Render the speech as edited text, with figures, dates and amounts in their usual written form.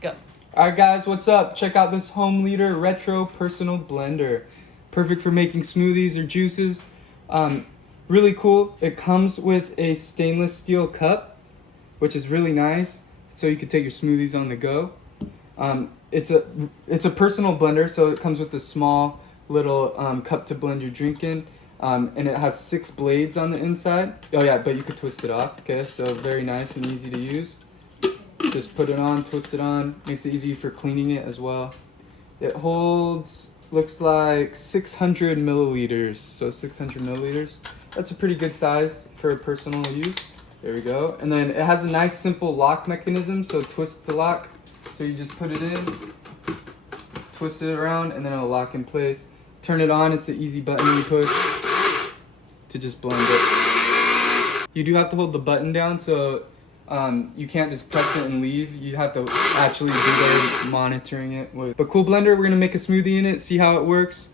Go. Alright guys, what's up? Check out this Homeleader Retro Personal Blender. Perfect for making smoothies or juices. Really cool. It comes with a stainless steel cup, which is really nice, so you can take your smoothies on the go. It's a personal blender, so it comes with a small little cup to blend your drink in. And it has 6 blades on the inside. Oh yeah, but you could twist it off, okay? So very nice and easy to use. Just put it on, twist it on, makes it easy for cleaning it as well. It holds, looks like 600 milliliters, so 600 milliliters. That's a pretty good size for personal use. There we go. And then it has a nice simple lock mechanism, so twist to lock. So you just put it in, twist it around, and then it'll lock in place. Turn it on, it's an easy button you push to just blend it. You do have to hold the button down, so you can't just press it and leave. You have to actually be there monitoring it. But cool blender, we're gonna make a smoothie in it, see how it works.